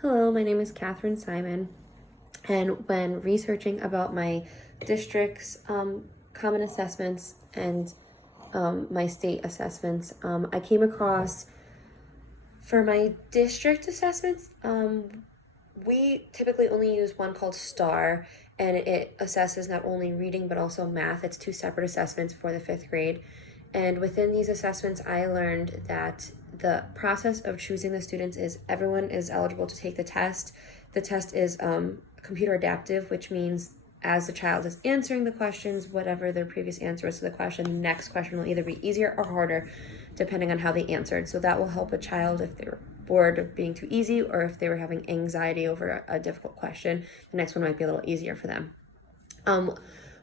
Hello, my name is Catherine Simon, and when researching about my district's common assessments and my state assessments, I came across for my district assessments, we typically only use one called STAR, and it assesses not only reading but also math. It's two separate assessments for the fifth grade. And within these assessments, I learned that the process of choosing the students is everyone is eligible to take the test. The test is computer adaptive, which means as the child is answering the questions, whatever their previous answer was to the question, the next question will either be easier or harder, depending on how they answered. So that will help a child if they're bored of being too easy, or if they were having anxiety over a difficult question, the next one might be a little easier for them.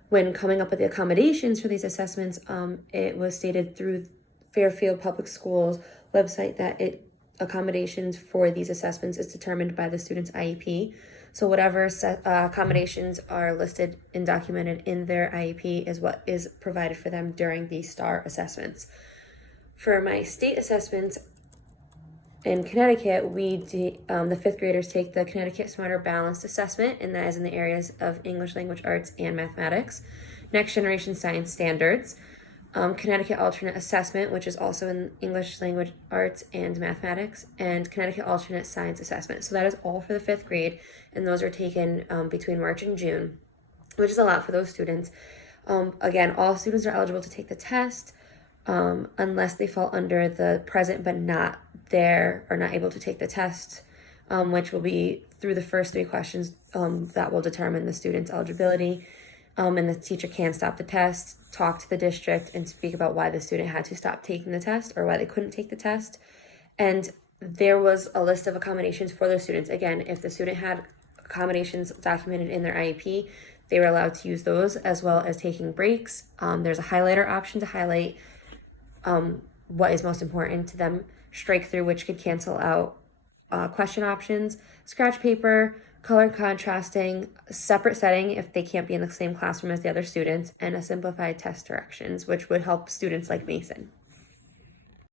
When coming up with the accommodations for these assessments, it was stated through Fairfield Public Schools website that accommodations for these assessments is determined by the student's IEP. So whatever accommodations are listed and documented in their IEP is what is provided for them during the STAR assessments. For my state assessments in Connecticut, the fifth graders take the Connecticut Smarter Balanced Assessment, and that is in the areas of English Language Arts and Mathematics. Next Generation Science Standards, Connecticut Alternate Assessment, which is also in English Language Arts and Mathematics, and Connecticut Alternate Science Assessment. So that is all for the fifth grade, and those are taken between March and June, which is a lot for those students. Again, all students are eligible to take the test unless they fall under the present but not there or not able to take the test, which will be through the first three questions that will determine the student's eligibility. And the teacher can stop the test, talk to the district, and speak about why the student had to stop taking the test or why they couldn't take the test. And there was a list of accommodations for those students. Again, if the student had accommodations documented in their IEP, they were allowed to use those, as well as taking breaks. There's a highlighter option to highlight what is most important to them, strike through, which could cancel out question options, scratch paper, color contrasting, separate setting if they can't be in the same classroom as the other students, and a simplified test directions, which would help students like Mason.